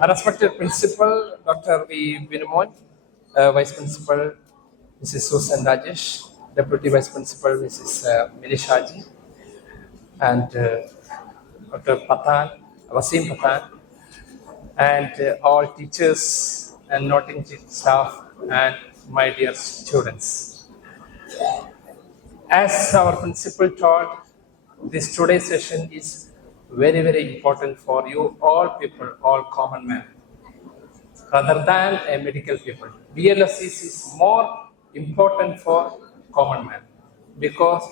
Our respected principal, Dr. V. Vinamon, Vice Principal, Mrs. Susan Rajesh, Deputy Vice Principal, Mrs. Milishaji, and Dr. Patan, Wasim Patan, and all teachers and Nottingham staff, and my dear students. As our principal taught, this today's session is very, very important for you, all people, all common men, rather than a medical people. BLSCs is more important for common man because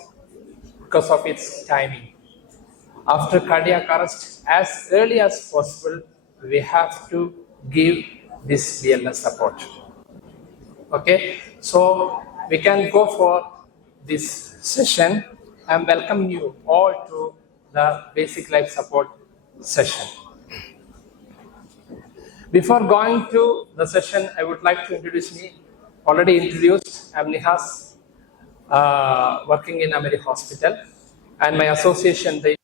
of its timing. After cardiac arrest, as early as possible, we have to give this BLS support. Okay, so we can go for this session. I'm welcoming you all to the basic life support session. Before going to the session, I would like to introduce me. Already introduced, I'm Nihas, working in Ameri Hospital, and my association, the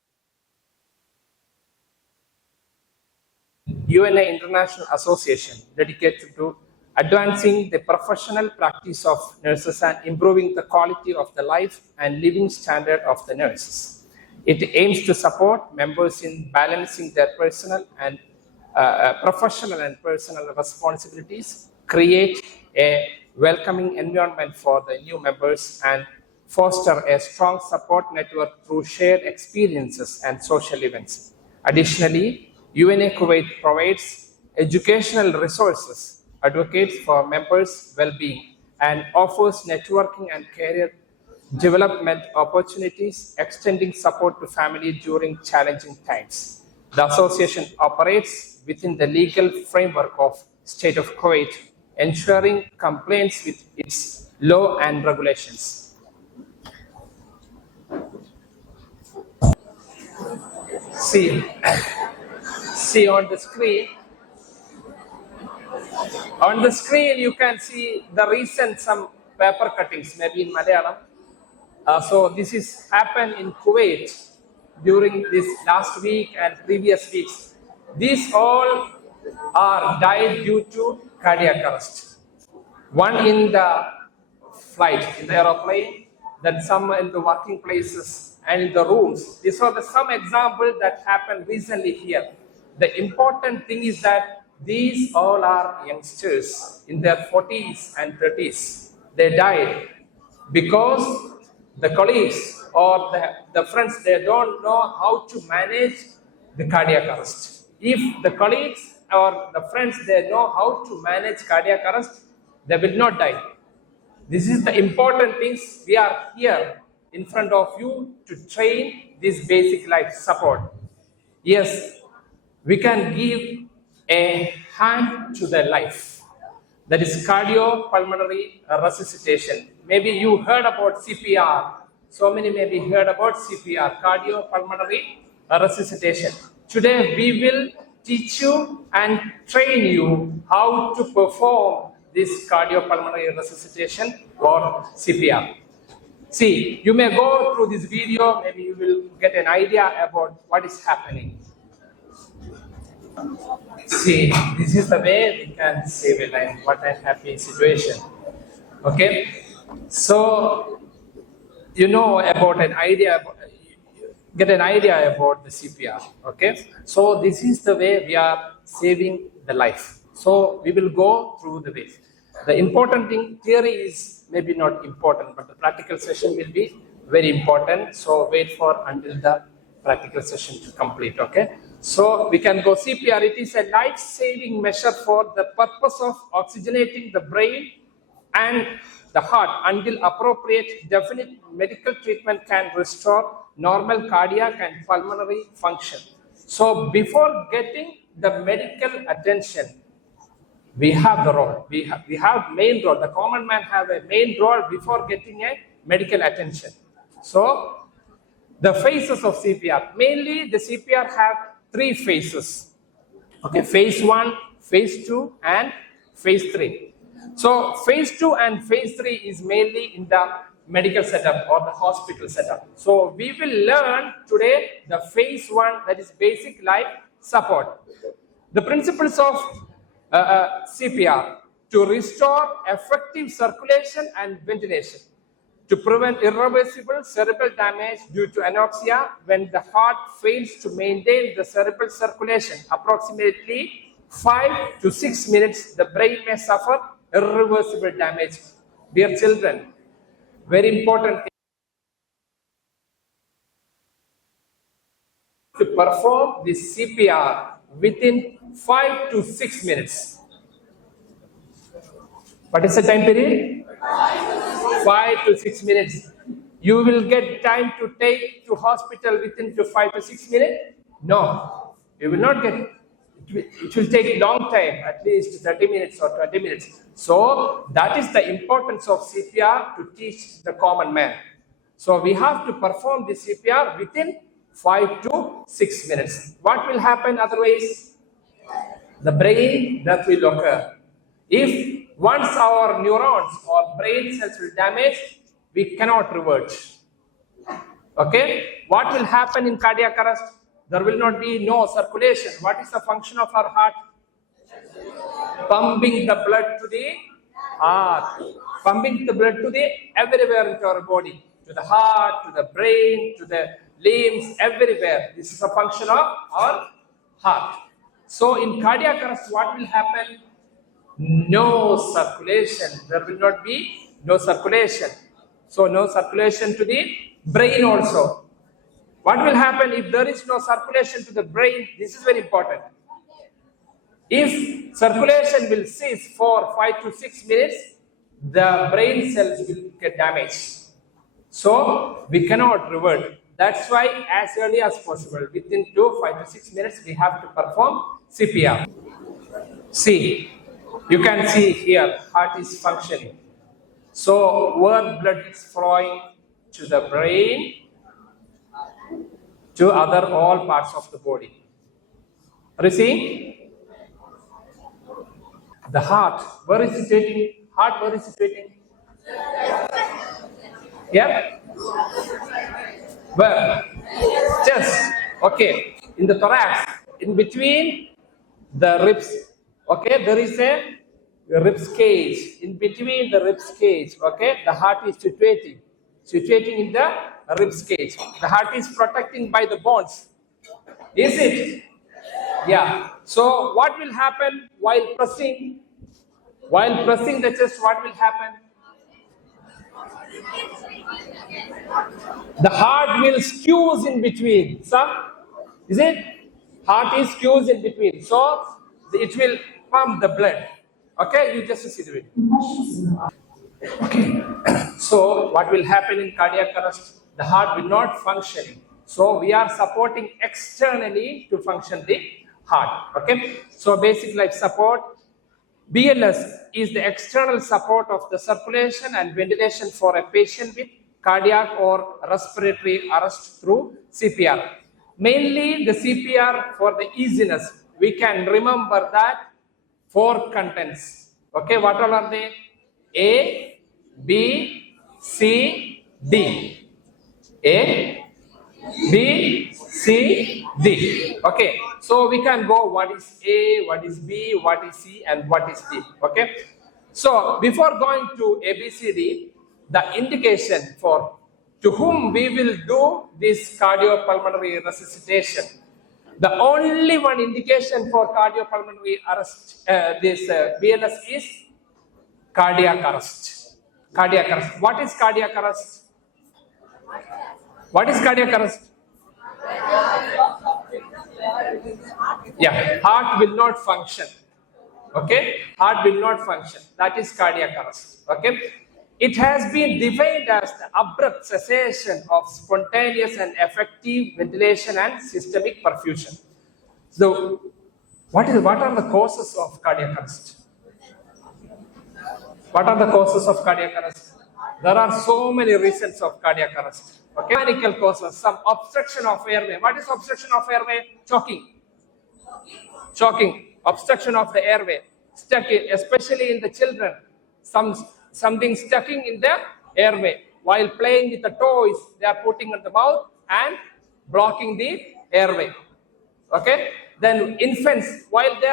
UNA International Association, dedicated to advancing the professional practice of nurses and improving the quality of the life and living standard of the nurses. It aims to support members in balancing their personal and professional and personal responsibilities, create a welcoming environment for the new members, and foster a strong support network through shared experiences and social events. Additionally, UNA Kuwait provides educational resources, advocates for members' well-being, and offers networking and career development opportunities, extending support to families during challenging times. The association operates within the legal framework of State of Kuwait, ensuring compliance with its law and regulations. See on the screen. On the screen, you can see the recent some paper cuttings, maybe in Malayalam. So this is happened in Kuwait during this last week and previous weeks. These all are died due to cardiac arrest. One in the flight, in the aeroplane, then some in the working places and in the rooms. These are some examples that happened recently here. The important thing is that these all are youngsters in their 40s and 30s. They died because the colleagues or the friends, they don't know how to manage the cardiac arrest. If the colleagues or the friends, they know how to manage cardiac arrest, they will not die. This is the important things. We are here in front of you to train this basic life support. Yes, we can give a hand to their life. That is cardiopulmonary resuscitation. Maybe you heard about CPR. So many maybe heard about CPR, cardiopulmonary resuscitation. Today we will teach you and train you how to perform this cardiopulmonary resuscitation or CPR. See, you may go through this video, maybe you will get an idea about what is happening. See, this is the way we can save a life. What a happy situation. Okay, so you know about an idea, get an idea about the CPR. Okay, so this is the way we are saving the life. So we will go through the way. The important thing, theory is maybe not important, but the practical session will be very important. So wait for until the practical session to complete. Okay. So we can go CPR. It is a life-saving measure for the purpose of oxygenating the brain and the heart until appropriate definite medical treatment can restore normal cardiac and pulmonary function. So before getting the medical attention, we have the role. We have main role. The common man have a main role before getting a medical attention. So the phases of CPR. Mainly the CPR have 3 phases. Okay, phase 1, phase 2, and phase 3. So phase 2 and phase 3 is mainly in the medical setup or the hospital setup. So we will learn today the phase 1, that is basic life support. The principles of CPR to restore effective circulation and ventilation, to prevent irreversible cerebral damage due to anoxia when the heart fails to maintain the cerebral circulation. Approximately 5 to 6 minutes, the brain may suffer irreversible damage. Dear children, very important thing to perform this CPR within 5 to 6 minutes. What is the time period? 5 to 6 minutes. You will get time to take to hospital within 5 to 6 minutes? No, you will not get. It will take a long time, at least 30 minutes or 20 minutes. So that is the importance of CPR to teach the common man. So we have to perform the CPR within 5 to 6 minutes. What will happen otherwise? The brain death will occur. If once our neurons or brain cells will damage, we cannot revert. Okay? What will happen in cardiac arrest? There will not be no circulation. What is the function of our heart? Pumping the blood to the heart. Pumping the blood to the everywhere into our body. To the heart, to the brain, to the limbs, everywhere. This is a function of our heart. So in cardiac arrest, what will happen? No circulation. There will not be no circulation. So no circulation to the brain also. What will happen if there is no circulation to the brain? This is very important. If circulation will cease for 5 to 6 minutes, the brain cells will get damaged. So we cannot revert. That's why as early as possible, within 5 to 6 minutes, we have to perform CPR. See, you can see here, heart is functioning. So where blood is flowing to the brain, to other all parts of the body. Are you seeing? The heart, where is it waiting? Heart, where is it waiting? Yeah? Where? Chest. Okay. In the thorax, in between the ribs. Okay, there is a ribs cage. In between the ribs cage, okay, the heart is situating in the ribs cage. The heart is protecting by the bones. Is it? Yeah. So what will happen while pressing? While pressing the chest, what will happen? The heart will squeeze in between. So, is it? Heart is squeezed in between. So it will pump the blood. Okay, you just see the video. Okay. So what will happen in cardiac arrest? The heart will not function. So we are supporting externally to function the heart. Okay. So basic life support. BLS is the external support of the circulation and ventilation for a patient with cardiac or respiratory arrest through CPR. Mainly the CPR for the easiness. We can remember that 4 contents. Okay, what all are they? A, B, C, D. A, B, C, D. Okay, so we can go what is A, what is B, what is C, and what is D. Okay, so before going to A, B, C, D, the indication for to whom we will do this cardiopulmonary resuscitation. The only one indication for cardiopulmonary arrest, BLS is cardiac arrest. Cardiac arrest. What is cardiac arrest? What is cardiac arrest? Yeah, heart will not function. Okay, heart will not function. That is cardiac arrest. Okay, it has been defined as the abrupt cessation of spontaneous and effective ventilation and systemic perfusion. So, what are the causes of cardiac arrest? What are the causes of cardiac arrest? There are so many reasons of cardiac arrest. Okay, mechanical causes, some obstruction of airway. What is obstruction of airway? Choking, obstruction of the airway, stuck in, especially in the children. Something stucking in the airway. While playing with the toys, they are putting in the mouth and blocking the airway. Okay, Then infants, while they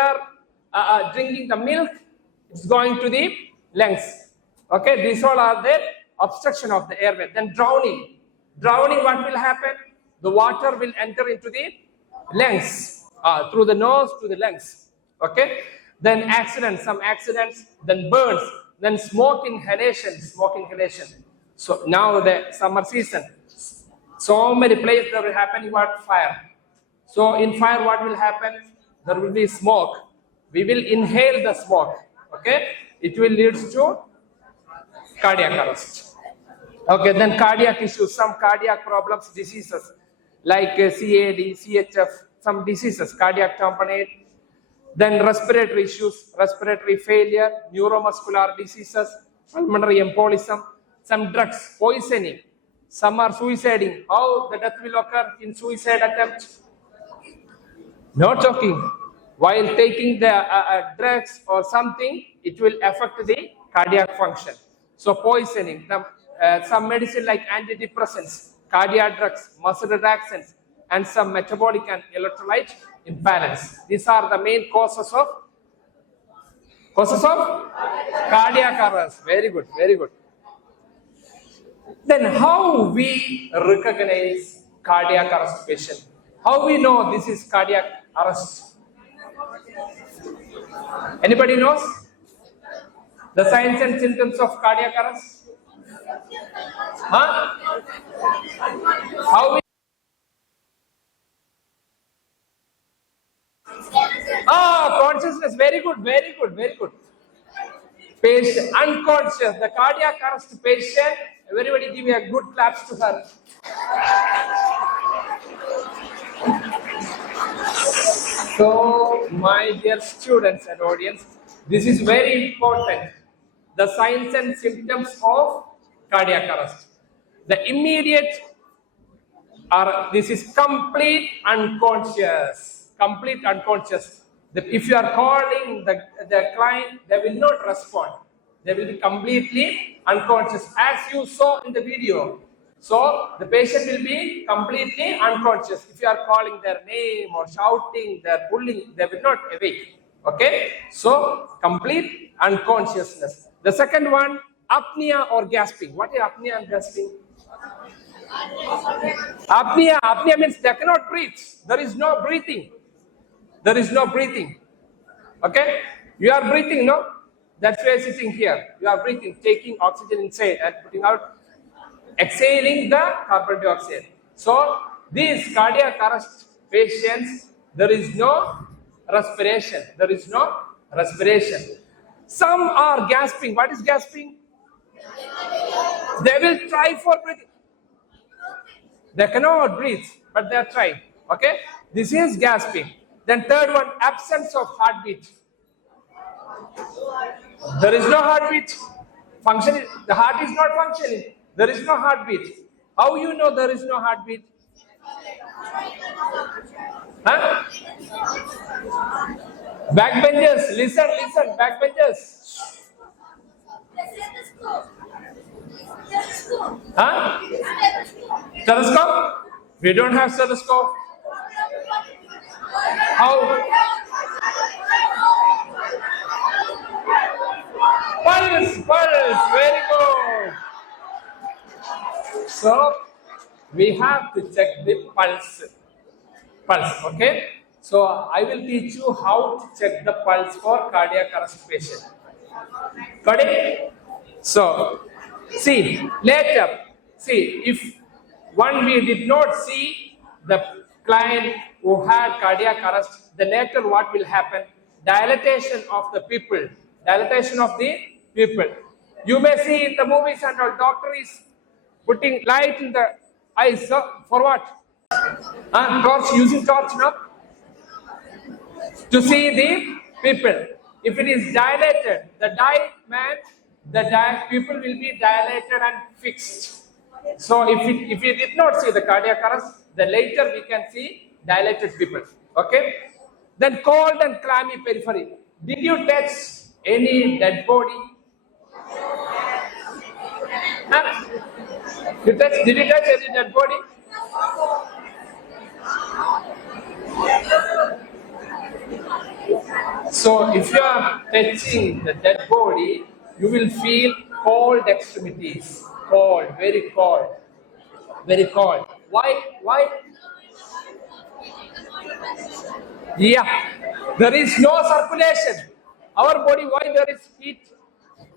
are drinking the milk, it's going to the lungs. Okay, these all are the obstruction of the airway. Then drowning. Drowning, what will happen? The water will enter into the lungs, through the nose to the lungs. Okay. Then accidents, some accidents, then burns, then smoke inhalation. So now the summer season, so many places that will happen what fire. So in fire, what will happen? There will be smoke. We will inhale the smoke. Okay, it will lead to cardiac arrest. Okay, then cardiac issues, some cardiac problems, diseases like CAD, CHF, some diseases, cardiac tamponade. Then respiratory issues, respiratory failure, neuromuscular diseases, pulmonary embolism, some drugs, poisoning, some are suiciding. How the death will occur in suicide attempt? No joking. While taking the drugs or something, it will affect the cardiac function. So poisoning, some medicine like antidepressants, cardiac drugs, muscle relaxants, and some metabolic and electrolyte imbalance. These are the main causes of cardiac arrest. Very good, very good. Then how we recognize cardiac arrest patient? How we know this is cardiac arrest? Anybody knows the signs and symptoms of cardiac arrest? Huh? How we consciousness, very good, very good, very good. Patient unconscious, the cardiac arrest patient, everybody give me a good claps to her. So, my dear students and audience, this is very important. The signs and symptoms of cardiac arrest. The immediate this is complete unconscious. Complete unconscious. If you are calling the client, they will not respond. They will be completely unconscious, as you saw in the video. So the patient will be completely unconscious. If you are calling their name or shouting, they're pulling, they will not awake. Okay? So complete unconsciousness. The second one, apnea or gasping. What is apnea and gasping? Apnea means they cannot breathe. There is no breathing. There is no breathing. Okay? You are breathing, no? That's why you're sitting here. You are breathing, taking oxygen inside and putting out, exhaling the carbon dioxide. So, these cardiac arrest patients, there is no respiration. There is no respiration. Some are gasping. What is gasping? They will try for breathing. They cannot breathe, but they are trying. Okay? This is gasping. Then third one, absence of heartbeat. There is no heartbeat. Functioning. The heart is not functioning. There is no heartbeat. How you know there is no heartbeat? Huh? Backbenchers, listen, backbenchers. Huh? Stethoscope? We don't have stethoscope. How? Pulse, very good. So, we have to check the pulse, okay? So, I will teach you how to check the pulse for cardiac arrest patient. Got it? So, see, later, if we did not see the client who had cardiac arrest, then later what will happen? Dilatation of the pupil. Dilatation of the pupil. You may see in the movies and our doctor is putting light in the eyes. So for what? Torch, using torch, no? To see the pupil. If it is dilated, the pupil will be dilated and fixed. So if you did not see the cardiac arrest, then later we can see dilated pupil. Okay? Then cold and clammy periphery. Did you touch any dead body? Did you touch any dead body? So if you are touching the dead body, you will feel cold extremities. Cold, very cold. Very cold. Why? Why? Yeah. There is no circulation. Our body, why there is heat?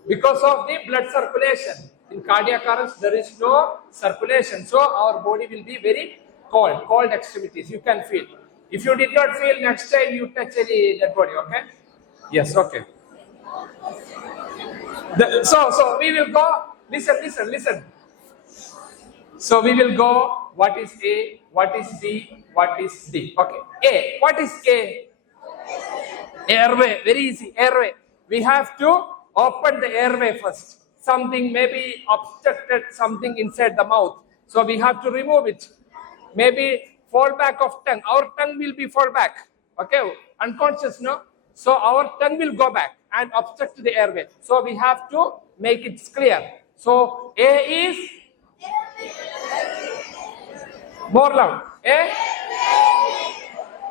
Because of the blood circulation. In cardiac arrest, there is no circulation. So our body will be very cold. Cold extremities. You can feel. If you did not feel, next time you touch any dead body, okay? Yes, okay. So we will go. Listen. So we will go. What is A? What is B? What is D? Okay. A. What is A? Airway. Very easy. Airway. We have to open the airway first. Something maybe obstructed something inside the mouth. So we have to remove it. Maybe fall back of tongue. Our tongue will be fall back. Okay. Unconscious, no? So our tongue will go back and obstruct the airway. So we have to make it clear. So A is more loud. A?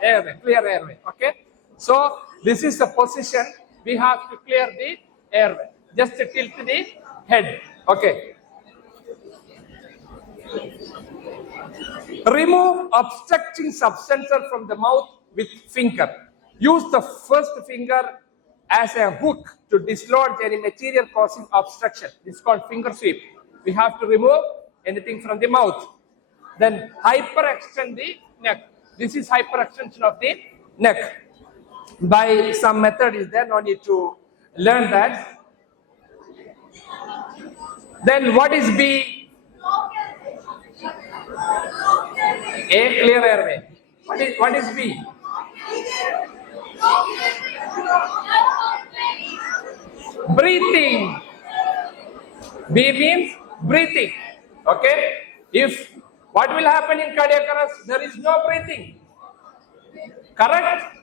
Airway, clear airway. Okay. So this is the position. We have to clear the airway. Just tilt the head. Okay. Remove obstructing substances from the mouth with finger. Use the first finger as a hook to dislodge any material causing obstruction. This is called finger sweep. We have to remove anything from the mouth. Then hyperextend the neck. This is hyperextension of the neck. By some method is there, no need to learn that. Then what is B? A, clear airway. What is B? Breathing. B means breathing. Okay? If what will happen in cardiac arrest? There is no breathing. Correct?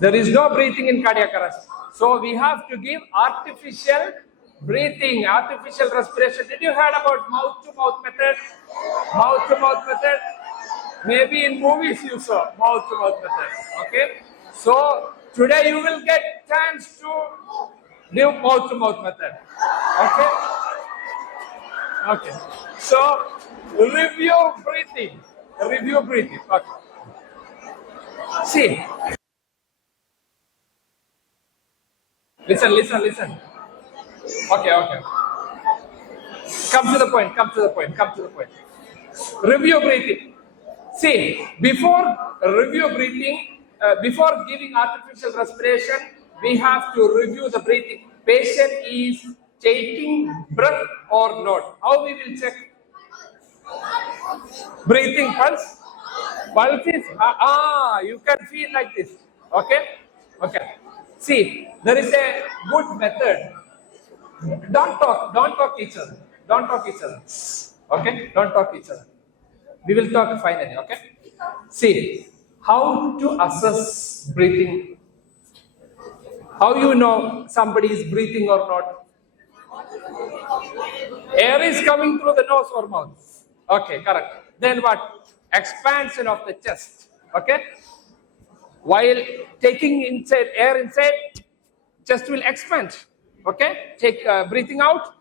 There is no breathing in cardiac arrest. So we have to give artificial breathing, artificial respiration. Did you heard about mouth-to-mouth method? Mouth-to-mouth method? Maybe in movies you saw mouth-to-mouth method. Okay? So today you will get chance to do mouth-to-mouth method. Okay? Okay. So review breathing. Review breathing. Okay. See. Listen. Okay. Come to the point. Review breathing. See, before review breathing, before giving artificial respiration, we have to review the breathing. Patient is taking breath or not. How we will check? Breathing pulse. Pulse is, you can feel like this. Okay. See, there is a good method. Don't talk each other. Okay? Don't talk each other. We will talk finally, okay? See, how to assess breathing. How you know somebody is breathing or not? Air is coming through the nose or mouth. Okay, correct. Then what? Expansion of the chest. Okay? While taking air inside, chest will expand. Okay? Take breathing out,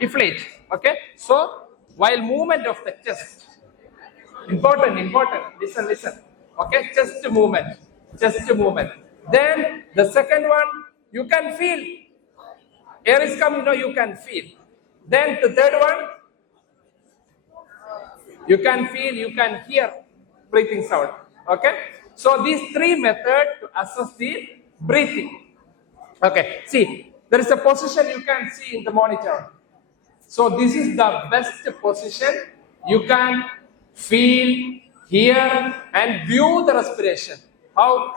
deflate. Okay? So, while movement of the chest, important. Listen. Okay? Chest movement. Then the second one, you can feel. Air is coming, no, you can feel. Then the third one, you can feel, you can hear breathing sound. Okay? So these three methods to assess the breathing. Okay, see, there is a position you can see in the monitor. So this is the best position. You can feel, hear, and view the respiration. How?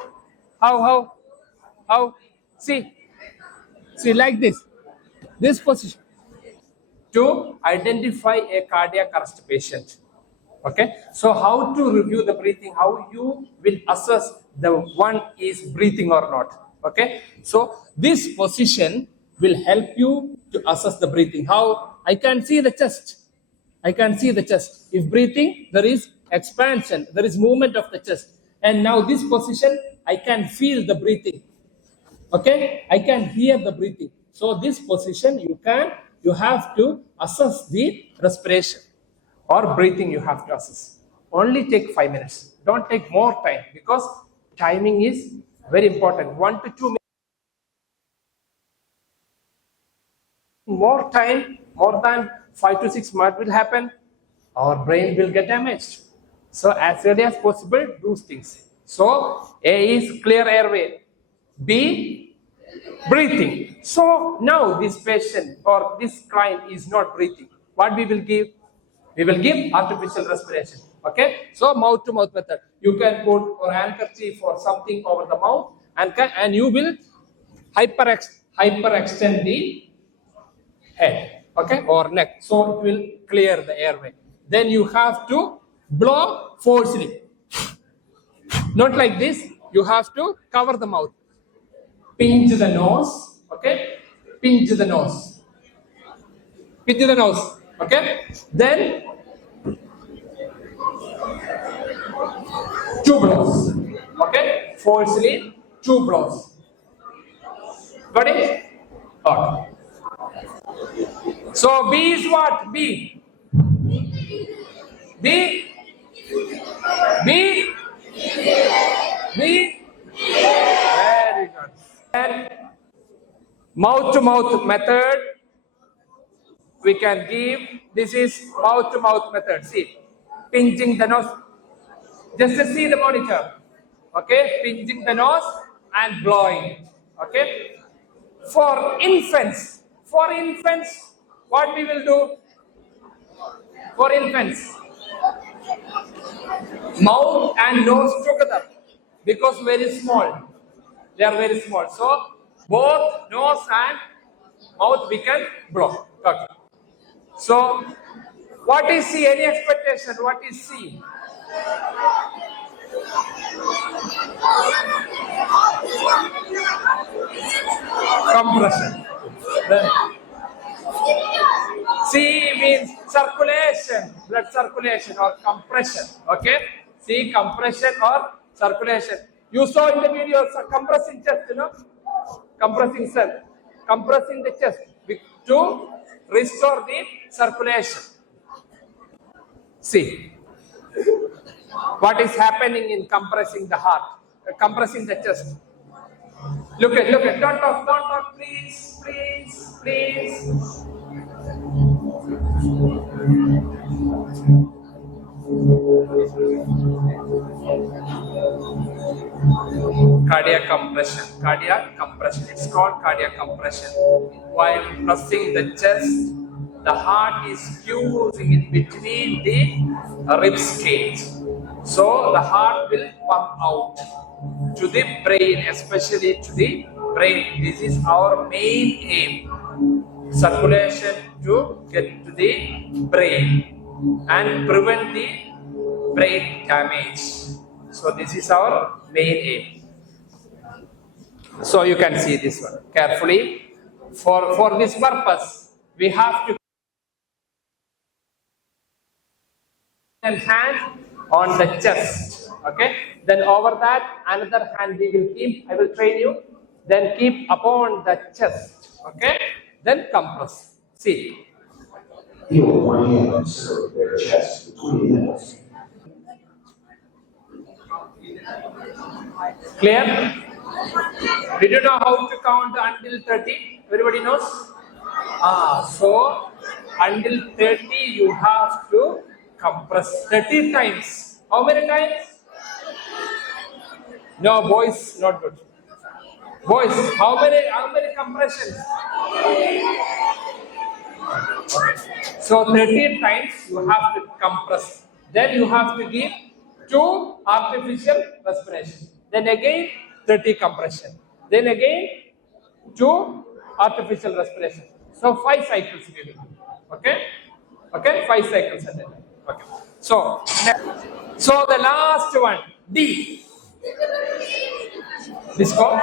See, like this position. To identify a cardiac arrest patient. Okay, so how to review the breathing, how you will assess the one is breathing or not. Okay, so this position will help you to assess the breathing. How? I can see the chest. If breathing, there is expansion, there is movement of the chest. And now this position, I can feel the breathing. Okay, I can hear the breathing. So this position you have to assess the respiration or breathing. You have to assess. Only take 5 minutes. Don't take more time because timing is very important. 1 to 2 minutes. More time, more than 5 to 6 months will happen, our brain will get damaged. So as early as possible, do things. So A is clear airway, B breathing. So now this patient or this client is not breathing. What we will give? We will give artificial respiration. Okay. So mouth to mouth method. You can put or handkerchief or something over the mouth and you will hyperextend the head, okay, or neck. So it will clear the airway. Then you have to blow forcefully. Not like this. You have to cover the mouth. Pinch the nose, okay? Pinch the nose. Pinch the nose, okay? Then 2 blows, okay? Forcefully, 2 blows. Got it? Okay. So B is what? B. B. B. B. Very good. And mouth to mouth method we can give. This is mouth to mouth method. See, pinching the nose. Just to see the monitor. Okay, pinching the nose and blowing. Okay. For infants, what we will do? For infants, mouth and nose together because very small. They are very small. So both nose and mouth we can blow. Okay. So what is C? Any expectation? What is C? Compression. C means circulation, blood circulation or compression. Okay? C, compression or circulation. You saw in the video compressing chest, you know? Compressing cell. Compressing the chest to restore the circulation. See. What is happening in compressing the heart? Compressing the chest. Look at, don't talk, please. Cardiac compression. It's called cardiac compression. While pressing the chest, the heart is fusing in between the ribs cage. So the heart will pump out to the brain, especially to the brain. This is our main aim. Circulation to get to the brain and prevent the brain damage. So this is our main aim. So you can see this one carefully. For this purpose, we have to hand on the chest. Okay. Then over that, another hand we will keep. I will train you. Then keep upon the chest. Okay. Then compress. See. Feel one hand insert their chest between them. Clear? Did you know how to count until 30? Everybody knows? So until 30 you have to compress 30 times. How many times? No, boys, not good. Boys, how many compressions? So 30 times you have to compress. Then you have to give 2 artificial respiration. Then again 30 compression. Then again 2 artificial respiration. So 5 cycles we will do. Okay? Okay? 5 cycles at a time. Okay. So the last one, D. This called?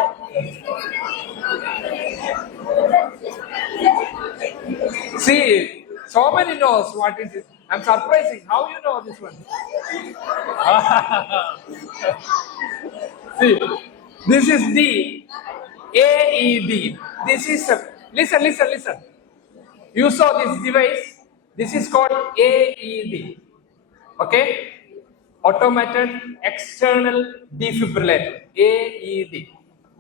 See, so many knows what is it. I'm surprising. How you know this one? See, this is D. A AED. This is listen. You saw this device. This is called AED. Okay, automated external defibrillator. AED.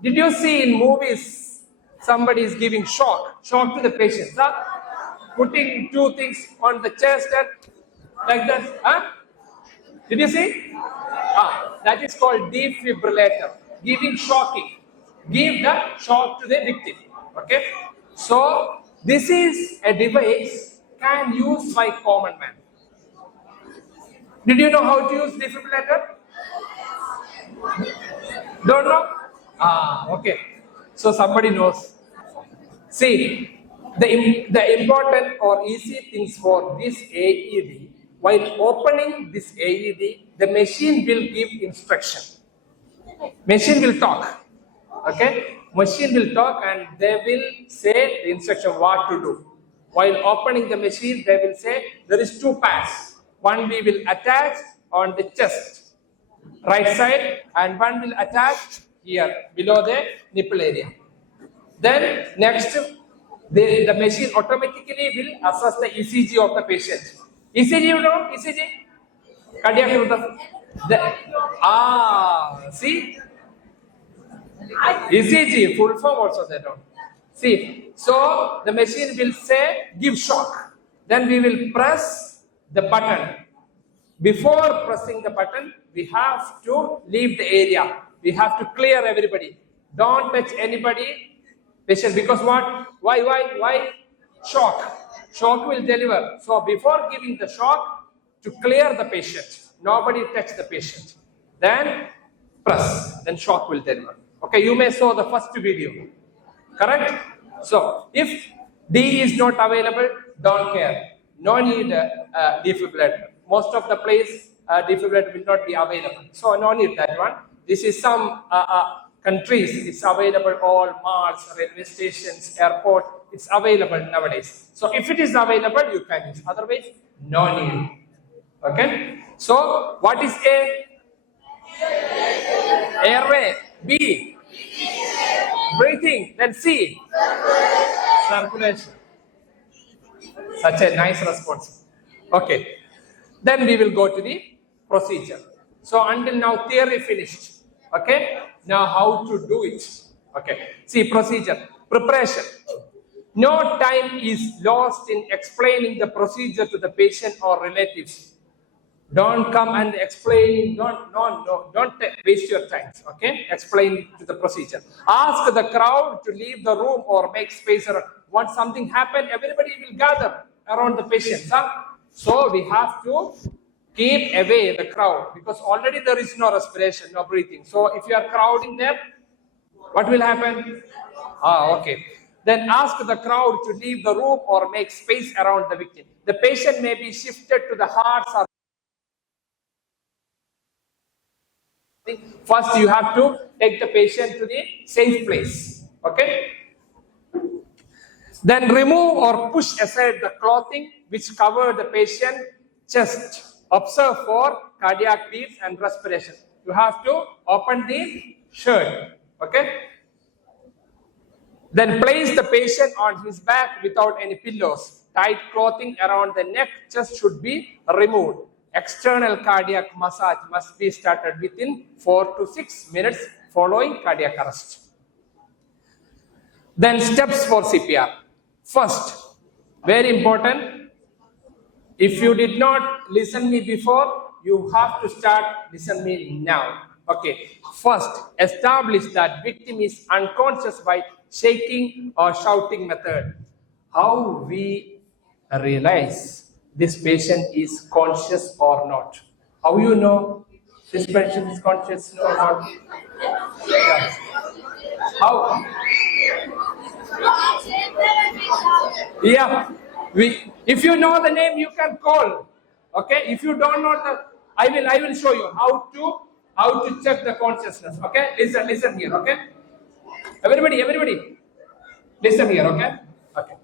Did you see in movies somebody is giving shock to the patient? Huh? Putting two things on the chest and like that. Huh? Did you see? That is called defibrillator. Giving shocking. Give the shock to the victim. Okay. So this is a device can use by common man. Did you know how to use defibrillator? Don't know? Okay. So somebody knows. See, the important or easy things for this AED, while opening this AED, the machine will give instruction. Machine will talk. Okay? Machine will talk and they will say the instruction what to do. While opening the machine, they will say there is two pads. One we will attach on the chest, right side, and one will attach here below the nipple area. Then next, the machine automatically will assess the ECG of the patient. ECG, you know ECG? Cardiac rhythm. See? ECG, full form also they don't. See, so the machine will say, give shock. Then we will press the button. Before pressing the button, we have to leave the area. We have to clear everybody. Don't touch anybody, patient, because what? Why? Shock. Shock will deliver. So before giving the shock, to clear the patient, nobody touch the patient. Then press, then shock will deliver. Okay, you may saw the first video. Correct? So if D is not available, don't care. No need defibrillator. Most of the place defibrillator will not be available. So no need that one. This is some countries. It's available all malls, railway stations, airport. It's available nowadays. So if it is available, you can use. Otherwise, no need. Okay. So what is A? Airway. B. Breathing. Then C. Circulation. Such a nice response. Okay. Then we will go to the procedure. So until now, theory finished. Okay. Now how to do it. Okay. See, procedure. Preparation. No time is lost in explaining the procedure to the patient or relatives. Don't come and explain. Don't waste your time. Okay. Explain to the procedure. Ask the crowd to leave the room or make space around. Once something happens, everybody will gather around the patient. Huh? So we have to keep away the crowd because already there is no respiration, no breathing. So if you are crowding there, what will happen? Okay. Then ask the crowd to leave the room or make space around the victim. The patient may be shifted to the hearts or first you have to take the patient to the safe place. Okay. Then remove or push aside the clothing which cover the patient chest. Observe for cardiac beats and respiration. You have to open the shirt. Okay. Then place the patient on his back without any pillows. Tight clothing around the neck, chest should be removed. External cardiac massage must be started within 4 to 6 minutes following cardiac arrest. Then steps for CPR. First, very important, if you did not listen me before, you have to start listen me now. Okay. First, establish that victim is unconscious by shaking or shouting method. How we realize this patient is conscious or not? How you know this patient is conscious or not? Yes. How? Yeah. If you know the name, you can call. Okay. If you don't know the, I will show you how to check the consciousness. Okay. Listen here. Okay. Everybody, listen here. Okay. Okay.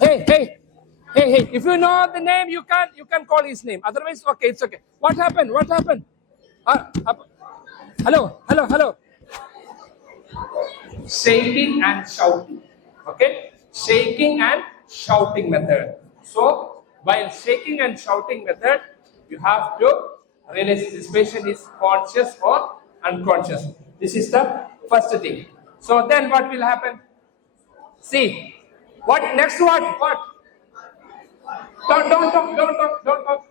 Hey. If you know the name, you can call his name. Otherwise, okay, it's okay. What happened? Hello. Shaking and shouting. Okay? Shaking and shouting method. So, while shaking and shouting method, you have to realize this patient is conscious or unconscious. This is the first thing. So, then what will happen? See, what next? What? Don't talk.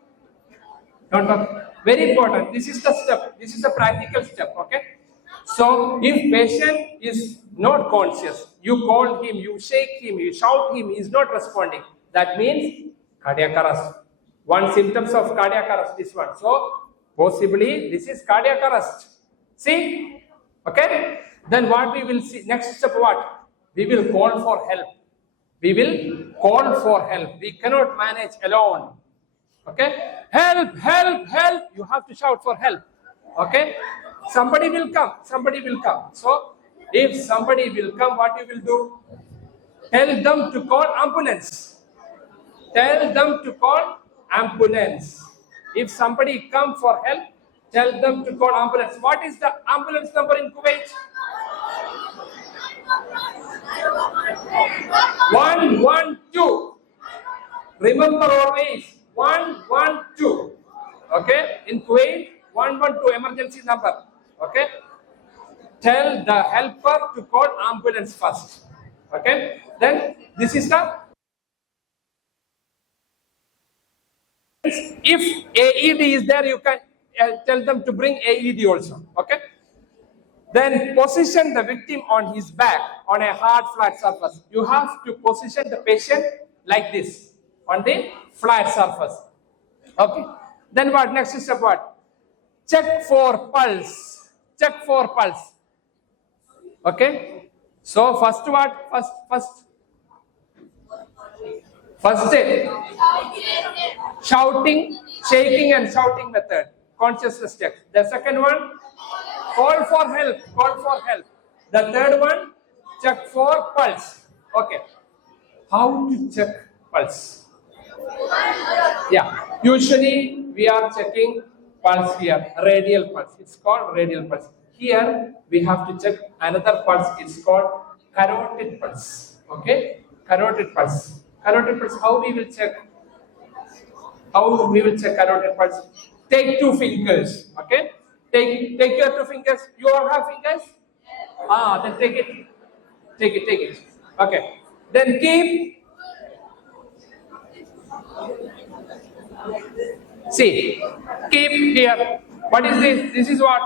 Very important. This is the step. This is a practical step. Okay. So if patient is not conscious, you call him, you shake him, you shout him, he is not responding. That means cardiac arrest. One symptoms of cardiac arrest. This one. So possibly this is cardiac arrest. See. Okay. Then what we will see next step? What we will call for help. We will call for help. We cannot manage alone. Okay? Help. You have to shout for help. Okay? Somebody will come. So, if somebody will come, what you will do? Tell them to call ambulance. If somebody come for help, tell them to call ambulance. What is the ambulance number in Kuwait? 112. Remember always 112. Okay? In Kuwait, 112 emergency number. Okay? Tell the helper to call ambulance first. Okay? Then this is the. If AED is there, you can tell them to bring AED also. Okay? Then position the victim on his back on a hard flat surface. You have to position the patient like this on the flat surface. Okay. Then what? Next step what? Check for pulse. Okay. So first what? First step. Shouting, shaking and shouting method. Consciousness check. The second one, call for help. The third one, check for pulse. Okay. How to check pulse? Yeah. Usually we are checking pulse here, radial pulse. It's called radial pulse. Here we have to check another pulse. It's called carotid pulse. Okay. Carotid pulse. How we will check? Carotid pulse? Take 2 fingers. Okay. Take your 2 fingers. You all have fingers? Then take it. Okay. Then keep. See, keep here. What is this? This is what?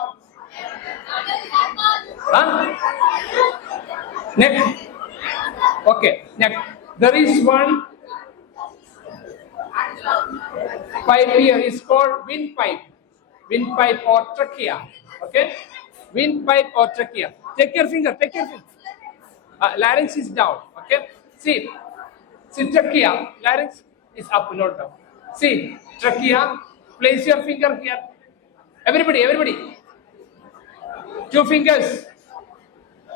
Neck. Okay, neck. There is one pipe here. It's called windpipe. Windpipe or trachea. Okay? Windpipe or trachea. Take your finger. Larynx is down. Okay? See trachea. Larynx is up, not down. See, trachea. Place your finger here. Everybody. 2 fingers.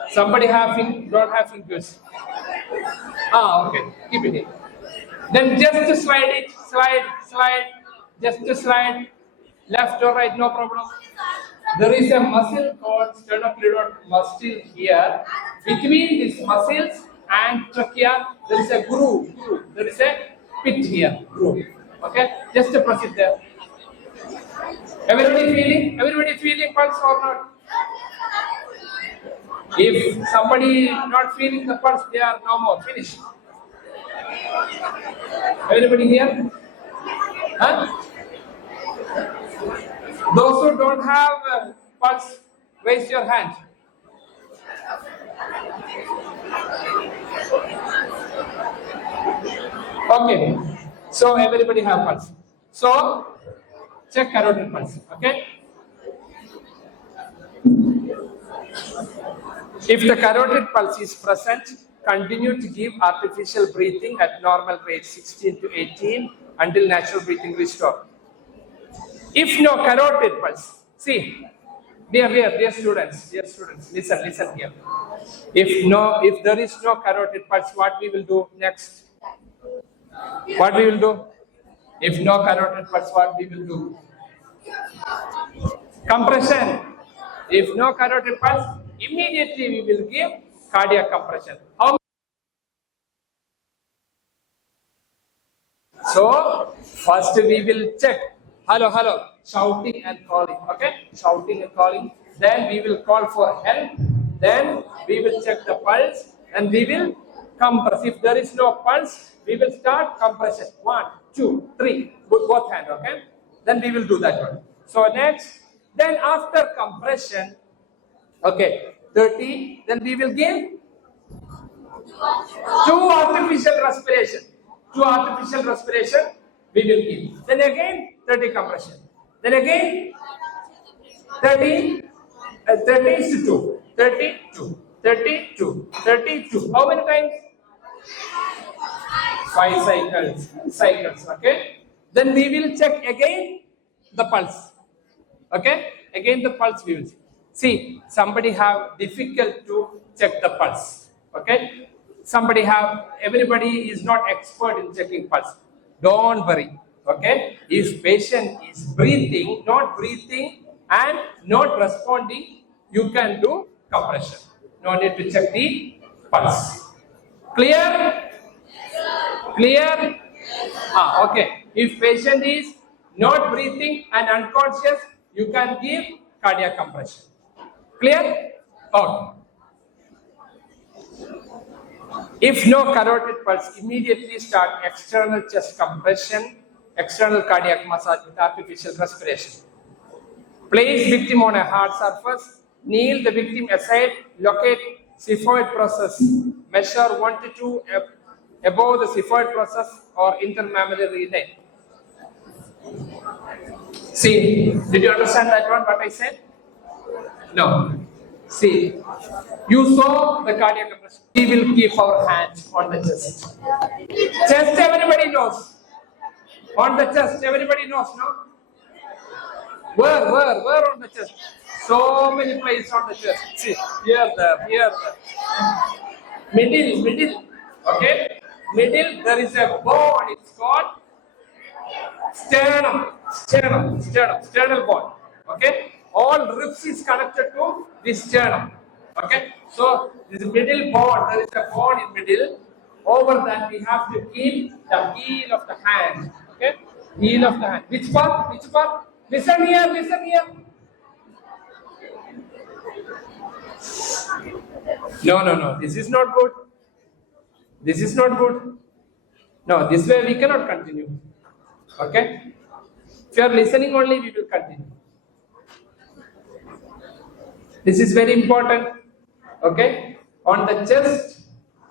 Somebody don't have fingers. Okay. Keep it here. Then just slide it. Slide. Just slide. Left or right, no problem. There is a muscle called sternocleidomastoid muscle here. Between these muscles and trachea, there is a groove. There is a pit here. Groove. Okay? Just press it there. Everybody feeling pulse or not? If somebody not feeling the pulse, they are no more. Finish. Everybody here? Those who don't have pulse, raise your hand. Okay. So everybody have pulse. So check carotid pulse. Okay. If the carotid pulse is present, continue to give artificial breathing at normal rate 16 to 18 until natural breathing restored. If no carotid pulse, see, dear students, listen here. If there is no carotid pulse, what we will do next? If no carotid pulse, what we will do? Compression. If no carotid pulse, immediately we will give cardiac compression. How? So first we will check. Hello, hello. Shouting and calling. Okay? Shouting and calling. Then we will call for help. Then we will check the pulse and we will compress. If there is no pulse, we will start compression. 1, 2, 3. With both hands. Okay? Then we will do that one. So next, then after compression, okay, 30, then we will give 2 artificial respiration. 2 artificial respiration we will give. Then again 30 compression. Then again 30, 30 is 2, 32, 32, 32. How many times? 5 cycles. Okay. Then we will check again the pulse. Okay. Again the pulse we will see. See, somebody have difficult to check the pulse. Okay. Everybody is not expert in checking pulse. Don't worry. Okay. If patient is not breathing and not responding, you can do compression. No need to check the pulse. Clear? Clear? Okay. If patient is not breathing and unconscious, you can give cardiac compression. Clear? Okay. If no carotid pulse, immediately start external chest compression, external cardiac massage with artificial respiration. Place victim on a hard surface, kneel the victim aside, locate xiphoid process, measure 1 to 2 above the xiphoid process or intermammillary line. See, did you understand that one, what I said? No. See, you saw the cardiac compression. We will keep our hands on the chest. Chest, everybody knows. On the chest, everybody knows, no? Where on the chest? So many places on the chest. See, here, there. Middle. Okay? Middle, there is a bone. It's called sternal bone. Okay? All ribs is connected to this sternum. Okay? So, this middle bone, there is a bone in middle. Over that, we have to keep the heel of the hand. Okay? Heel of the hand. Which part? Listen here. No. This is not good. No, this way we cannot continue. Okay? If you are listening only, we will continue. This is very important. Okay? On the chest,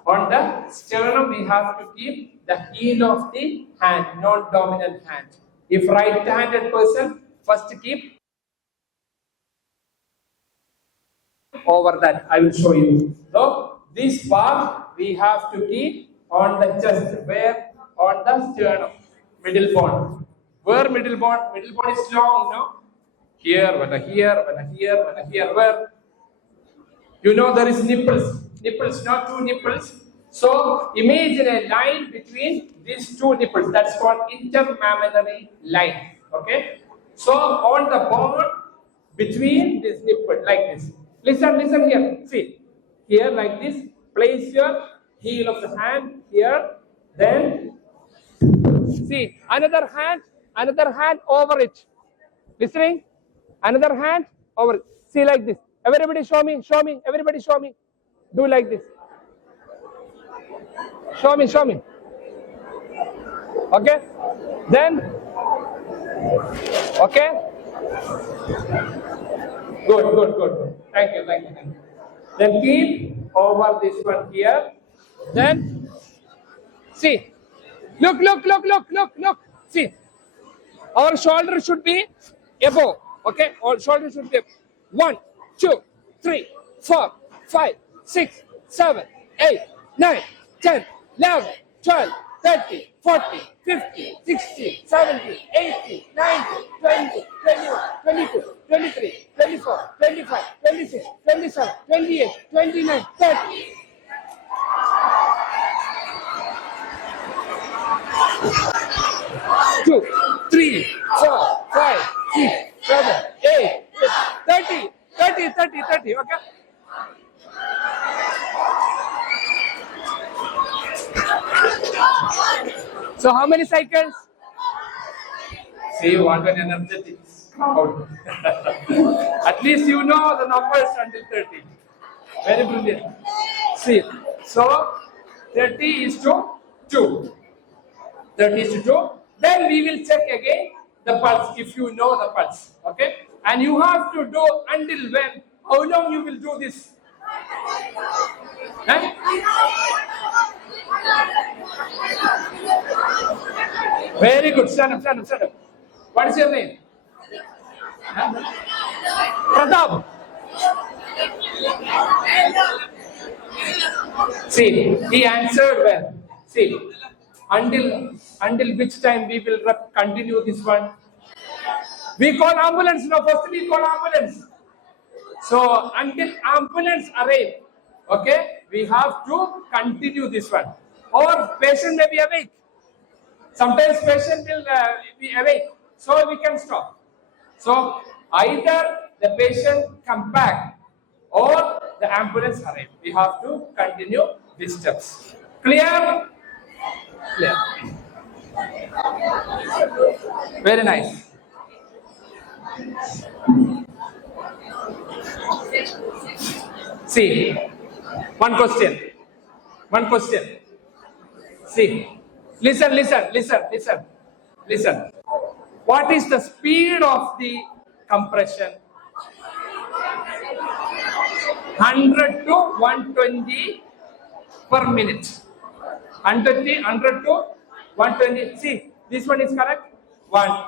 on the sternum, we have to keep the heel of the hand, non-dominant hand. If right-handed person, first keep over that. I will show you. So, this part we have to keep on the chest. Where? On the sternum. Middle bone. Where middle bone? Middle bone is long, no? Here. Where? You know there is nipples, not 2 nipples. So imagine a line between these 2 nipples. That's called intermammillary line. Okay. So on the bone between this nipple, like this. Listen here. See here, like this. Place your heel of the hand here. Then see another hand over it. Listening? Another hand over it. See, like this. Everybody show me. Everybody show me. Do like this. Show me. Okay? Then, okay? Good. Thank you. Then keep over this one here. Then, see. Look. See. Our shoulder should be above. Okay? Our shoulder should be above. 1, 2, 3, 4, 5, 6, 7, 8, 9, 10, 11, 12, 13, 14, 15, 16, 17, 18, 19, 20, 21, 22, 23, 24, 25, 26, 27, 28, 29, 30. Two, 3, 4, 5, 6, 7, 8, 30. 30, 30, 30, okay? So how many cycles? See, what an energetic crowd. At least you know the numbers until 30. Very brilliant. See, so 30 is to 2. 30 is to 2. Then we will check again the pulse if you know the pulse. Okay? And you have to do until when? How long you will do this? Eh? Very good. Stand up, stand up, stand up. What is your name? Huh? Pratap. See, he answered well. See, until which time we will continue this one? We call ambulance now. First we call ambulance. So until ambulance arrive, okay, we have to continue this one. Or patient may be awake. Sometimes patient will be awake, so we can stop. So either the patient come back or the ambulance arrive. We have to continue these steps. Clear? Clear. Very nice. See, one question. One question. See, listen. What is the speed of the compression? 100 to 120 per minute. 100 to 120. See, this one is correct. 1,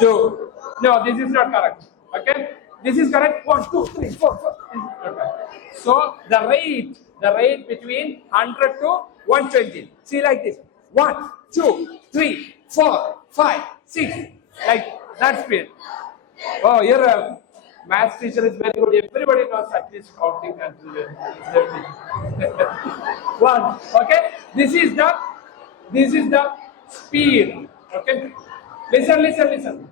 2. No, this is not correct. Okay, this is correct. 1, 2, 3, 4, 5. Okay. So the rate between 100 to 120. See, like this. 1, 2, 3, 4, 5, 6. Like that speed. Oh, your math teacher is very good. Everybody knows at least counting until 30. 1. Okay. This is the speed. Okay. Listen.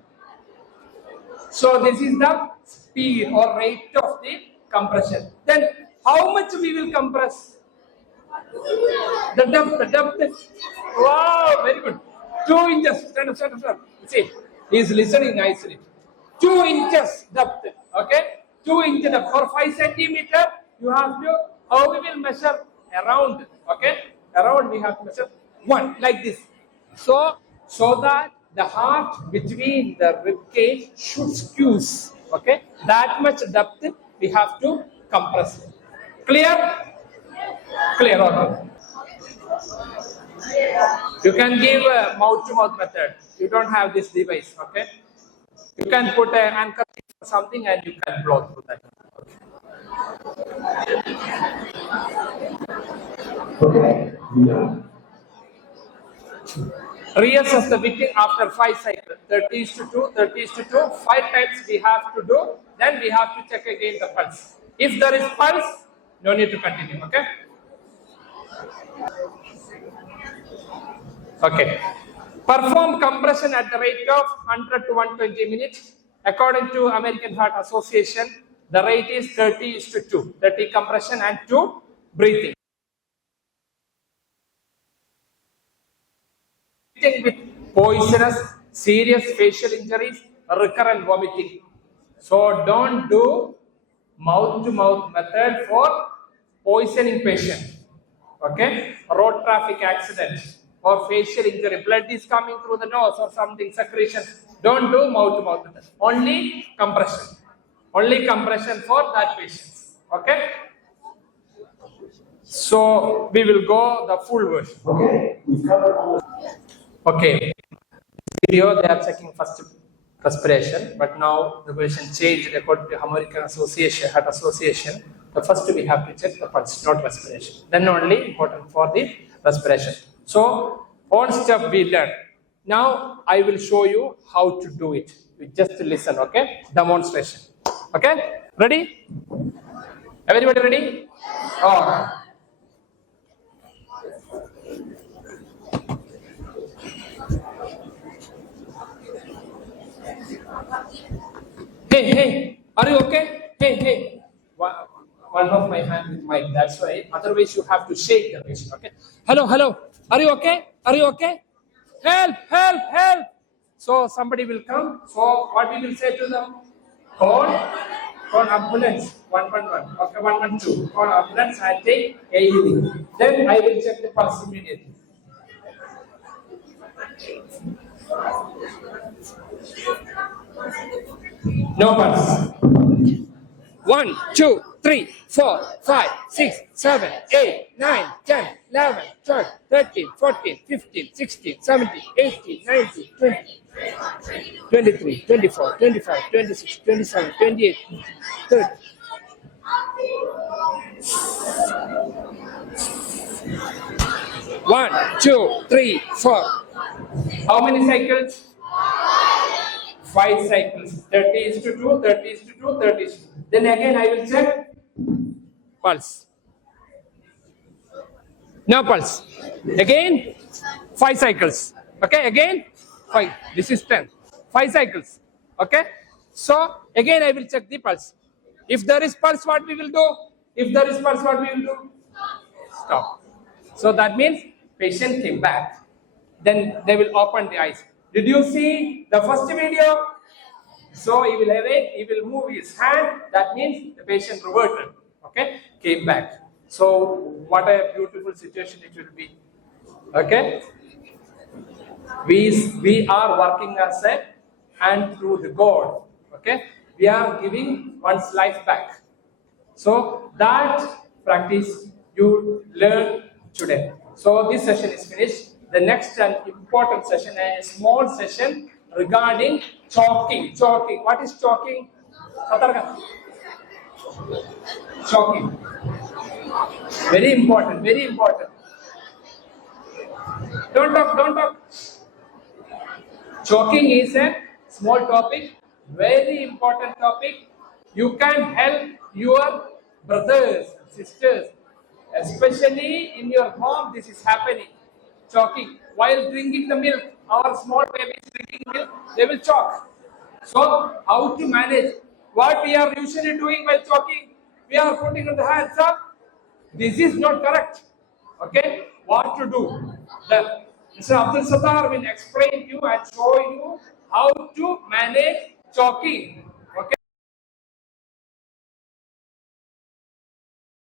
So this is the speed or rate of the compression. Then how much we will compress? The depth. Wow, very good. 2 inches. Stand up. See, he is listening nicely. 2 inches depth. Okay, 2 inches depth. For 5 centimeter, you have to. How we will measure around? Okay, around we have to measure 1 like this. So that the heart between the rib cage should squeeze. Okay, that much depth we have to compress. Clear? Clear. Okay. You can give a mouth-to-mouth method. You don't have this device. Okay. You can put an anchor or something and you can blow through that. Okay. Yeah. Reassess the victim after 5 cycles. 30 is to 2, 30 is to 2. 5 times we have to do. Then we have to check again the pulse. If there is pulse, no need to continue. Okay. Okay. Perform compression at the rate of 100 to 120 minutes. According to American Heart Association, the rate is 30 is to 2. 30 compression and 2 breathing. With poisonous, serious facial injuries, recurrent vomiting. So don't do mouth-to-mouth method for poisoning patient. Okay, road traffic accident or facial injury, blood is coming through the nose or something, secretion. Don't do mouth-to-mouth method. Only compression. Only compression for that patient. Okay. So we will go the full version. Okay. We've covered all. Okay. Video they are checking first respiration, but now the version changed according to American Association, Heart Association. The first we have to check the pulse, not respiration. Then only important for the respiration. So on step we learn. Now I will show you how to do it. You just listen, okay? Demonstration. Okay? Ready? Everybody ready? Oh. Hey, Are you okay? Hey. One of my hand with mic. That's why. Otherwise, you have to shake the patient. Okay. Hello. Are you okay? Are you okay? Help. So somebody will come. So what we will say to them? Call ambulance 111. Okay, 112. Call ambulance and take AED. Then I will check the pulse immediately. No pulse. 1, 2, 3, 4, 5, 6, 7, 8, 9, 10, 11, 12, 13, 14, 15, 16, 17, 18, 19, 20, 23, 24, 25, 26, 27, 28, 30. 1, 2, 3, 4. How many cycles? 5 cycles. 30 is to 2, 30 is to 2, 30 is to 2. Then again I will check pulse. No pulse. Again 5 cycles. Okay, again 5. This is 10. 5 cycles. Okay. So again I will check the pulse. If there is pulse, what we will do? If there is pulse, what we will do? Stop. So that means patient came back. Then they will open the eyes. Did you see the first video? So he will awake, he will move his hand. That means the patient reverted. Okay, came back. So what a beautiful situation it will be. Okay, we are working as a hand through the God. Okay, we are giving one's life back. So that practice you learn today. So this session is finished. The next and important session, a small session regarding chalking. Chalking. What is chalking? Chalking. Very important. Very important. Don't talk. Chalking is a small topic. Very important topic. You can help your brothers, sisters, especially in your home. This is happening. Chalking while drinking the milk. Our small babies drinking milk, they will chalk. So how to manage? What we are usually doing while chalking? We are putting the hands up. This is not correct. Okay, what to do? The Mr. Abdul Sattar will explain you and show you how to manage chalking.